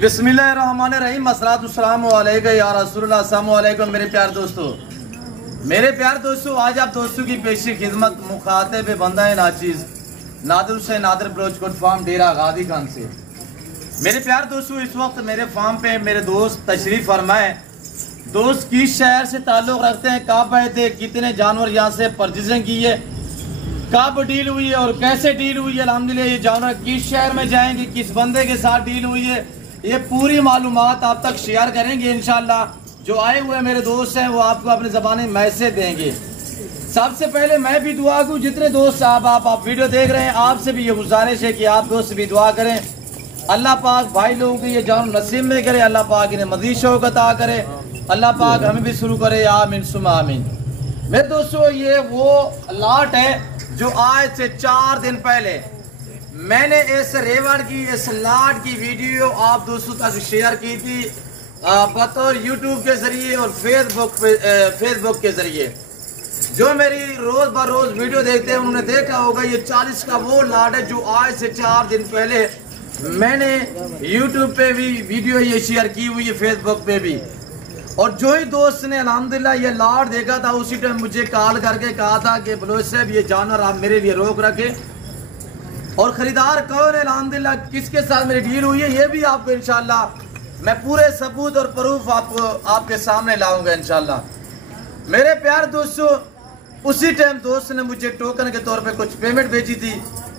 बिस्मिल्लाहिर्रहमानिर्रहीम अस्सलातुस्सलामु अलैका या रसूलुल्लाह। अस्सलामु अलैकुम मेरे प्यार दोस्तों, आज आप दोस्तों की पेशी खिदमत मुखातिब बंदा नाचीज नादिर से नादिर ब्रोचकोट फार्म डेरा गादी खान से। मेरे प्यार दोस्तों, इस वक्त मेरे फार्म पे मेरे दोस्त तशरीफ फरमाए। दोस्त किस शहर से ताल्लुक़ रखते हैं, कब आए थे, कितने जानवर यहाँ से परचेजिंग की है, कब डील हुई है और कैसे डील हुई है, अल्हम्दुलिल्लाह ये जानवर किस शहर में जाएंगे, किस बंदे के साथ डील हुई है, ये पूरी मालूमात आप तक शेयर करेंगे इंशाल्लाह। जो आए हुए मेरे दोस्त हैं वो आपको अपनी ज़बानी मैसेज देंगे। सबसे पहले मैं भी दुआ करूँ, जितने दोस्त साहब आप वीडियो देख रहे हैं, आपसे भी ये गुजारिश है कि आप दोस्त भी दुआ करें। अल्लाह पाक भाई लोगों की ये जान नसीब में करे, अल्लाह पाक इन्हें मज़ीद शौक़ अता करे, अल्लाह पाक हमें भी शुरू करे, आमीन सुम्मा आमीन। मेरे दोस्तों, ये वो लाट है जो आज से 4 दिन पहले मैंने इस रेवड़ की, इस लाट की वीडियो आप दोस्तों तक शेयर की थी बतौर यूट्यूब के जरिए और फेसबुक के जरिए। जो मेरी रोज बरोज वीडियो देखते हैं उन्होंने देखा होगा, ये 40 का वो लाट है जो आज से 4 दिन पहले मैंने यूट्यूब पे भी वीडियो ये शेयर की हुई है, फेसबुक पे भी। और जो ही दोस्त ने अल्हम्दुलिल्लाह ये लाट देखा था, उसी टाइम मुझे कॉल करके कहा था कि बलोच साहब ये जानवर आप मेरे लिए रोक रखे। और खरीदार कौन है, अल्हम्दुलिल्लाह किसके साथ मेरी डील हुई है, ये भी आपको इंशाल्लाह मैं पूरे सबूत और प्रूफ आपके सामने लाऊंगा इंशाल्लाह। मेरे प्यार दोस्तों, उसी टाइम दोस्त ने मुझे टोकन के तौर पे कुछ पेमेंट भेजी थी।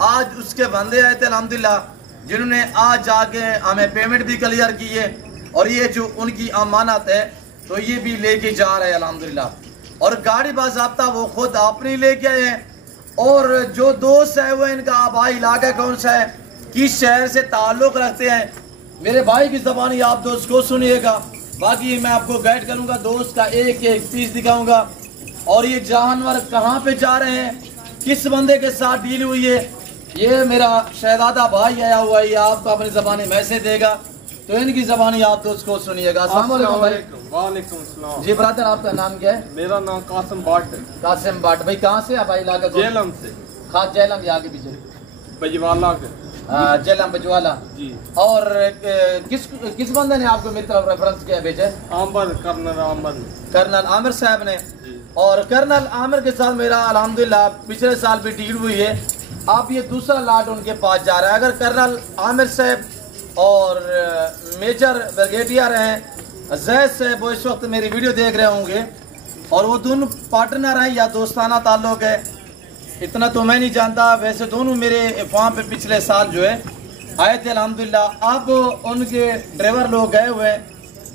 आज उसके बंदे आए थे अल्हम्दुलिल्लाह, जिन्होंने आज जाके हमें पेमेंट भी क्लियर की है और ये जो उनकी अमानत है तो ये भी लेके जा रहे हैं अल्हम्दुलिल्लाह। और गाड़ी बाज़ाब्ता वो खुद अपनी लेके आए हैं। और जो दोस्त है वो इनका भाई इलाका कौन सा है, किस शहर से ताल्लुक़ रखते हैं, मेरे भाई की ज़बानी आप दोस्त को सुनिएगा। बाकी मैं आपको गाइड करूंगा, दोस्त का एक एक पीस दिखाऊंगा और ये जानवर कहाँ पे जा रहे हैं, किस बंदे के साथ डील हुई है। ये मेरा शहजादा भाई आया हुआ है, ये आपको अपनी ज़बानी मैसेज देगा, तो इनकी ज़बानी आप दोस्त को सुनिएगा। वालेकुम सलाम। जी ब्रदर, आपका नाम क्या है? मेरा नाम कासिम भाट है। कासिम भाट भाई, कहाँ से आप इलाका? जेलम से। खास जेलम या आगे पीछे? बजवाला के। जेलम बजवाला जी। और किस बंदे ने आपको मेरी तरफ रेफरेंस किया भेजा? कर्नल आमिर साहब ने। और कर्नल आमिर के साथ मेरा अल्हम्दुलिल्लाह पिछले साल भी डील हुई है। आप ये दूसरा लाट उनके पास जा रहा है। अगर कर्नल आमिर साहब और मेजर ब्रिगेडियर हैं जैद साहब, वो इस वक्त मेरी वीडियो देख रहे होंगे और वो दोनों पार्टनर हैं या दोस्ताना ताल्लुक है, इतना तो मैं नहीं जानता। वैसे दोनों मेरे फार्म पे पिछले साल जो है आए थे अल्हम्दुलिल्लाह। अब उनके ड्राइवर लोग गए हुए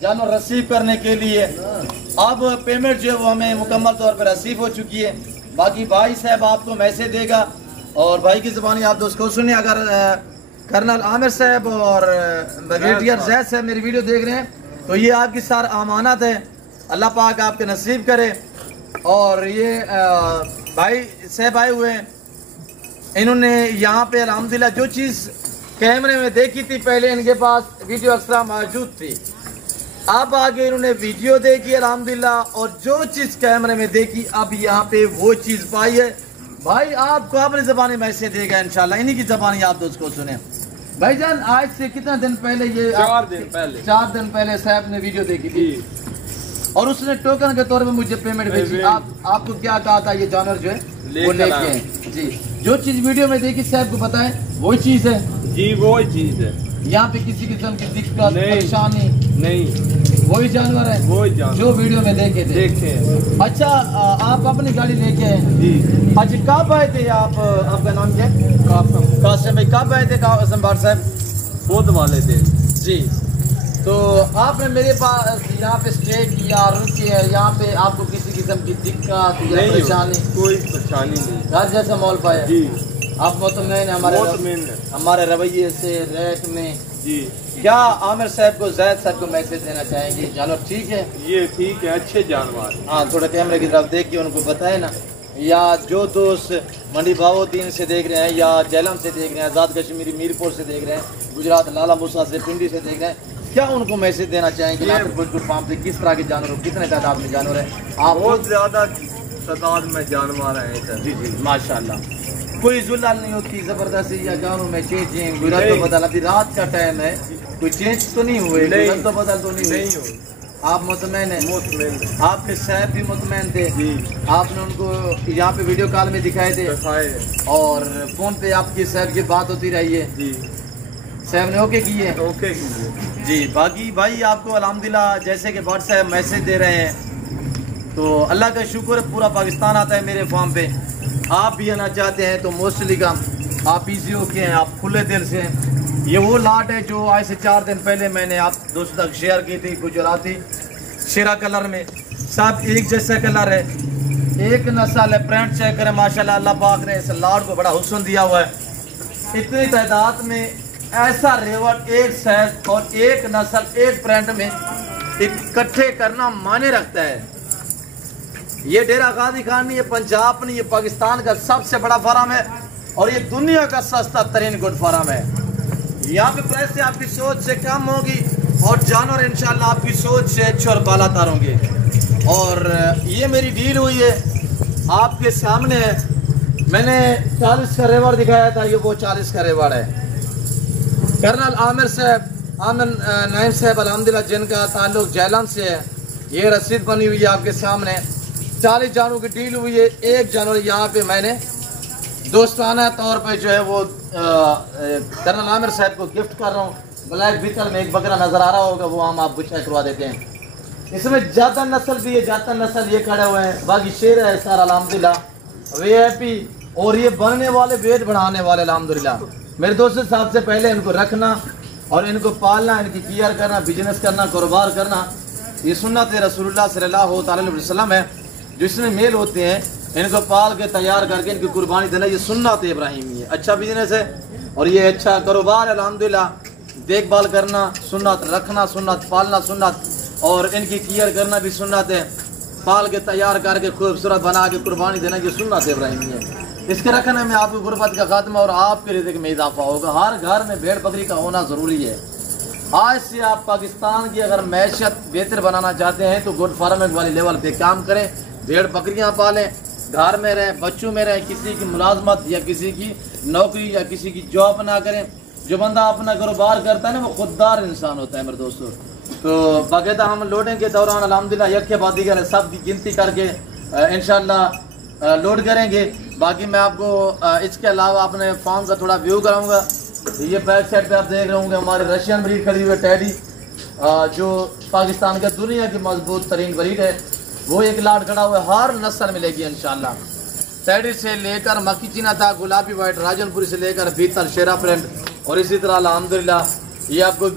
जानवर रिसीव करने के लिए। अब पेमेंट जो है वो हमें मुकम्मल तौर पर रिसीव हो चुकी है। बाकी भाई साहब आपको मैसेज देगा और भाई की ज़बानी आप दोस्त को सुनिए। अगर कर्नल आमिर साहब और ब्रिगेडियर जैद साहब मेरी वीडियो देख रहे हैं तो ये आपकी सार अमानत है, अल्लाह पाक आपके नसीब करे। और ये भाई साहब आए हुए हैं, इन्होंने यहाँ पे अल्हम्दुलिल्लाह जो चीज़ कैमरे में देखी थी पहले इनके पास वीडियो एक्स्ट्रा मौजूद थी, अब आगे इन्होंने वीडियो देखी अल्हम्दुलिल्लाह और जो चीज़ कैमरे में देखी अब यहाँ पे वो चीज़ पाई है। भाई आपको अपनी ज़बानी मैसेज देगा इंशाल्लाह, इन्हीं की ज़बानी आप दोस्त को सुने। भाईजान, आज से कितना दिन पहले ये? 4 दिन पहले साहब ने वीडियो देखी थी और उसने टोकन के तौर पे मुझे पेमेंट भेजी। आपको क्या कहा था, ये जानवर जो है वो लेके हैं जी। जो चीज वीडियो में देखी साहब को पता है वही चीज है जी, वही चीज है। यहाँ पे किसी किस्म की दिक्कत परेशानी नहीं, वही जानवर है, वही जानवर जो वीडियो में देखे। अच्छा, आप अपनी गाड़ी लेके आए जी? अच्छा, कब आए थे आप? आपका नाम क्या है? कासिम भाई, कब आए थे कासिम भाट साहब? खुद वाले थे जी। तो आपने मेरे पास यहाँ पे स्टे किया, रुके है, यहाँ पे आपको किसी किस्म की दिक्कत या परेशानी? कोई परेशानी नहीं, घर जैसा मॉल पाया जी। आप मुतमईन हमारे रवैये से, रेट में जी? क्या आमिर साहब को, जैद साहब को मैसेज देना चाहेंगे? जानवर ठीक है? ये ठीक है, अच्छे जानवर। हाँ, थोड़ा कैमरे की तरफ देख के उनको बताए ना। या जो दोस्त मंडी बावोदीन से देख रहे हैं या जेलम से देख रहे हैं, आज़ाद कश्मीरी मीरपुर से देख रहे हैं, गुजरात लाला मूसा से, पिंडी से देख रहे हैं, क्या उनको मैसेज देना चाहेंगे? फार्म से किस तरह के जानवर, कितने तादाद में जानवर है? आप बहुत ज़्यादा तादाद में जानवर हैं जी जी माशाल्लाह। कोई जुल्ल नहीं होती ज़बरदस्ती या जानवर में चेंजिंग, तो पता, अभी रात का टाइम है कोई चेंज तो नहीं हुए, नहीं। कोई बदल तो नहीं नहीं हुए? हो आप मुतमैन हैं? मुतमिन आपके साहब भी मुतमैन थे? जी आपने उनको यहाँ पे वीडियो कॉल में दिखाए थे दिखाए और फोन पे आपकी साहब की बात होती रही है, जी साहब ने ओके की है? ओके कीजिए जी। बाकी भाई आपको अल्हम्दुलिल्लाह जैसे कि व्हाट्सएप मैसेज दे रहे हैं तो अल्लाह का शुक्र है, पूरा पाकिस्तान आता है मेरे फार्म पे। आप भी आना चाहते हैं तो मोस्टली का आप इजी होके हैं, आप खुले दिल से हैं। ये वो लाट है जो आज से 4 दिन पहले मैंने आप दोस्तों तक शेयर की थी, गुजराती शेरा कलर में, सब एक जैसा कलर है, एक नस्ल है। प्रिंट चेक करें माशाल्लाह, अल्लाह पाक ने इस लाट को बड़ा हुस्न दिया हुआ है। इतनी तादाद में ऐसा रेवट एक साइज और एक नस्ल एक प्रिंट में इकट्ठे करना मायने रखता है। ये डेरा गाजी खान नहीं, ये पंजाब नहीं, ये पाकिस्तान का सबसे बड़ा फार्म है और ये दुनिया का सस्ता तरीन गुड फार्म है। यहाँ पे पैसे आपकी सोच से कम होगी और जानवर इंशाल्लाह आपकी सोच से अच्छे और बालातर होंगे। और ये मेरी डील हुई है आपके सामने है। मैंने 40 का रेवड़ दिखाया था, ये वो 40 का रेवड़ है। कर्नल आमिर साहब, आमिर नाइम साहब अल्हम्दुलिल्लाह जिनका ताल्लुक जैलम से है, ये रसीद बनी हुई है आपके सामने। 40 जानवरों की डील हुई है। एक जानवर यहाँ पे मैंने दोस्ताना तौर पे जो है वो कर्नल आमिर साहब को गिफ्ट कर रहा हूँ। ब्लैक बीटल में एक बकरा नजर आ रहा होगा, वो हम आप बुच्चा करवा देते हैं। इसमें ज्यादा नस्ल भी है, ज्यादा नस्ल ये खड़े हुए हैं, बाकी शेर है सारा अल्हम्दुलिल्लाह वीआईपी। और ये बनने वाले वेट बढ़ाने वाले अल्हम्दुलिल्लाह। मेरे दोस्तों सबसे पहले इनको रखना और इनको पालना, इनकी केयर करना, बिजनेस करना, कारोबार करना, ये सुन्नत रसूलुल्लाह सल्लल्लाहु अलैहि वसल्लम है। जिसमें मेल होते हैं इनको पाल के तैयार करके इनकी कुर्बानी देना, ये सुन्नत इब्राहिमी है। अच्छा बिजनेस है और ये अच्छा कारोबार है अल्हम्दुलिल्लाह। देखभाल करना सुन्नत, रखना सुन्नत, पालना सुन्नत और इनकी केयर करना भी सुन्नत है। पाल के तैयार करके खूबसूरत बना के कुर्बानी देना, ये सुन्नत इब्राहिमी है। इसके रखने में आपकी गुर्बत का खात्मा और आपके रिज़्क़ में इजाफा होगा। हर घर में भेड़ बकरी का होना ज़रूरी है। आज से आप पाकिस्तान की अगर मैशत बेहतर बनाना चाहते हैं तो गुड फार्मिंग वाली लेवल पे काम करें, भेड़ बकरियां पालें, घर में रहें, बच्चों में रहें, किसी की मुलाजमत या किसी की नौकरी या किसी की जॉब ना करें। जो बंदा अपना कारोबार करता है ना वो खुददार इंसान होता है मेरे दोस्तों। तो बाकायदा हम लोडिंग के दौरान अल्हम्दुलिल्लाह यक्के बादी करें, सब की गिनती करके इंशाल्लाह लोड करेंगे। बाकी मैं आपको इसके अलावा अपने फार्म का थोड़ा व्यू कराऊंगा। ये बैक साइड पे आप देख रहे होंगे हमारे रशियन ब्रीड खड़ी हुई है टैडी, जो पाकिस्तान का दुनिया की मजबूत तरीन ब्रीड है। वो एक लाट खड़ा हुआ है, हर नस्ल मिलेगी इंशाल्लाह। टैडी से लेकर मक्की चीना था, गुलाबी वाइट राजनपुरी से लेकर बीतल शेरा प्रिंट और इसी तरह अल्हम्दुलिल्लाह ये आपको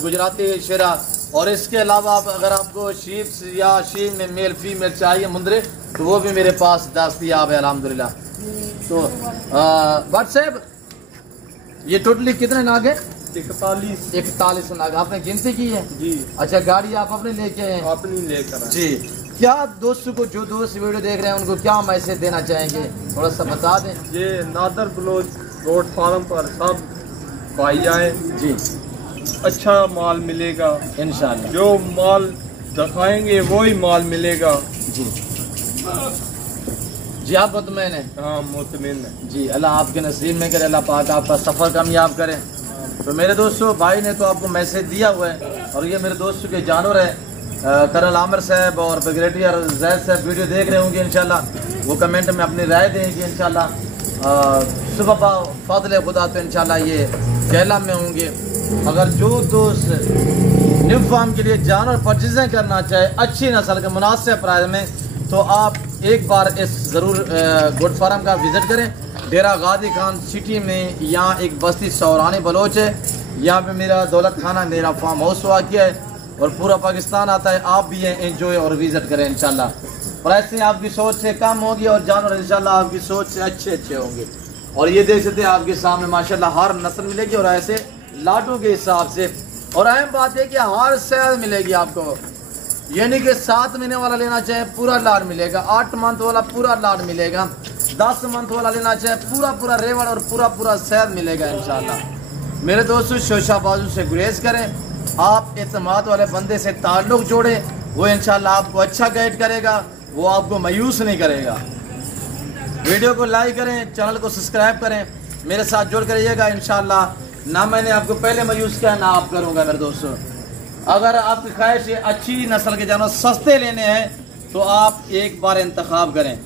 गुजराती शेरा। और इसके अलावा अगर आपको शीप या शीप में मेल फीमेल चाहिए मुंदरे तो वो भी मेरे पास दस्तयाब है अल्हम्दुलिल्लाह। तो व्हाट्सएप ये टोटली कितने नाग है? 41 नाग। आपने गिनती की है जी। अच्छा गाड़ी आप अपने लेके आए? अपनी लेकर जी। क्या दोस्तों को, जो दोस्त वीडियो देख रहे हैं उनको क्या मैसेज देना चाहेंगे, थोड़ा सा बता दें। ये नादर बलोच गोट फार्म पर सब भाई जाए जी, अच्छा माल मिलेगा इंशाल्लाह। जो माल दिखाएंगे वही माल मिलेगा जी जी। आप मुतमैन हैं? हाँ मुतमिन है जी। अल्लाह आपके नसीब में करे, अल्लाह पाक आपका सफ़र कामयाब करे। तो मेरे दोस्तों भाई ने तो आपको मैसेज दिया हुआ है और ये मेरे दोस्तों के जानवर है कर्नल आमिर साहब और ब्रिगेडियर जैद साहब वीडियो देख रहे होंगे इंशाल्लाह। वो कमेंट में अपनी राय देंगे इंशाल्लाह। सुबह फजल खुदा तो इंशाल्लाह ये कैला में होंगे। अगर जो दोस्त न्यू फार्म के लिए जानवर परचेजिंग करना चाहे अच्छी नस्ल के मुनासिब प्राइस में तो आप एक बार इस ज़रूर गुड फार्म का विज़िट करें। डेरा गाजी खान सिटी में यहाँ एक बस्ती सौरानी बलोच है, यहाँ पे मेरा दौलत खाना मेरा फार्म हाउस वाक़ है और पूरा पाकिस्तान आता है। आप भी हैं एंजॉय और विज़िट करें इंशाल्लाह। और ऐसे आपकी सोच से कम होगी और जानवर इंशाल्लाह आपकी सोच से अच्छे होंगे। और ये देख सकते हैं आपके सामने माशाल्लाह हर नस्ल मिलेगी और ऐसे लाटों के हिसाब से। और अहम बात है कि हर साइज मिलेगी आपको, यानी कि 7 महीने वाला लेना चाहे पूरा लाट मिलेगा, 8 मंथ वाला पूरा लाट मिलेगा, 10 मंथ वाला लेना चाहे पूरा रेवड़ और पूरा साइज मिलेगा इंशाल्लाह। मेरे दोस्तों शोशाबाजू से गुरेज करें, आप एतमाद वाले बंदे से ताल्लुक़ जोड़ें, वो इंशाल्लाह आपको अच्छा गाइड करेगा, वो आपको मायूस नहीं करेगा। वीडियो को लाइक करें, चैनल को सब्सक्राइब करें, मेरे साथ जुड़ कर रहिएगा इंशाल्लाह। ना मैंने आपको पहले मायूस किया ना आप करूँगा मेरे दोस्तों। अगर आपकी ख्वाहिश है अच्छी नस्ल के जानवर सस्ते लेने हैं तो आप एक बार इंतखाब करें,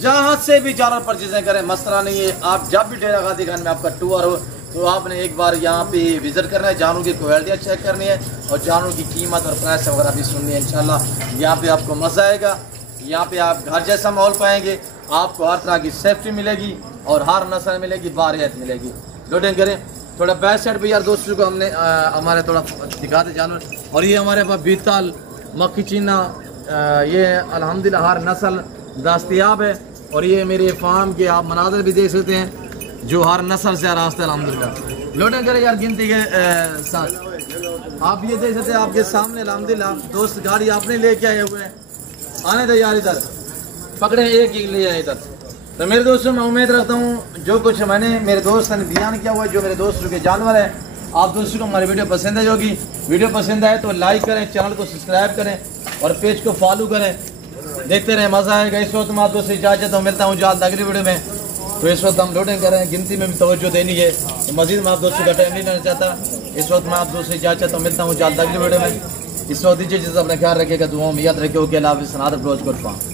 जहाँ से भी जानवर परचेजें करें, मसला नहीं है। आप जब भी डेरा गाजी खान में आपका टूर हो तो आपने एक बार यहाँ पे विज़िट करना है, जानवरों की क्वालिटी चेक करनी है और जानवरों की कीमत और प्राइस वगैरह भी सुननी है। इंशाल्लाह यहाँ पे आपको मज़ा आएगा। यहाँ पे आप घर जैसा माहौल पाएंगे, आपको हर तरह की सेफ्टी मिलेगी और हर नस्ल मिलेगी, बारियत मिलेगी। लोडिंग करें थोड़ा बैक साइड पे यार दोस्तों को हमने हमारे थोड़ा दिखाते जानवर। और ये हमारे पास बीतल, मक्खी चीना, ये अल्हम्दुलिल्लाह हर नस्ल दस्तयाब है। और ये मेरे फार्म के आप मनाज़र भी देख सकते हैं जो हर नस्ल से रास्ते अल्हम्दुलिल्लाह। लोडिंग करें यार गिनती के साथ। आप ये देख सकते हैं आपके सामने अल्हम्दुलिल्लाह दोस्त गाड़ी आपने लेके आए हुए हैं। आने दे यार इधर, पकड़े एक ही ले आए इधर। तो मेरे दोस्तों मैं उम्मीद रखता हूँ जो कुछ मैंने मेरे दोस्त ने बयान किया हुआ है, जो मेरे दोस्तों के जानवर है, आप दोस्तों को हमारी वीडियो पसंद है। होगी वीडियो पसंद आए तो लाइक करें, चैनल को सब्सक्राइब करें और पेज को फॉलो करें। देखते रहें, मज़ा आएगा। इस वक्त मैं आप दोस्तों इजाज़त हूँ, मिलता हूँ जल्द अगली वीडियो में। तो इस वक्त हम लोडिंग करें, गिनती में भी तवज्जो देनी है, तो मज़ीद मैं आप दोस्तों का टाइम नहीं लेना चाहता। इस वक्त मैं आप दोस्तों इजाज़त हूँ, मिलता हूँ जल्द अगली वीडियो में। इस वक्त दीजिए, अपना ख्याल रखिएगा, दुआओं में याद रखिए। ओके, अल्लाह हाफ़िज़। Nadir ब्लॉज good form.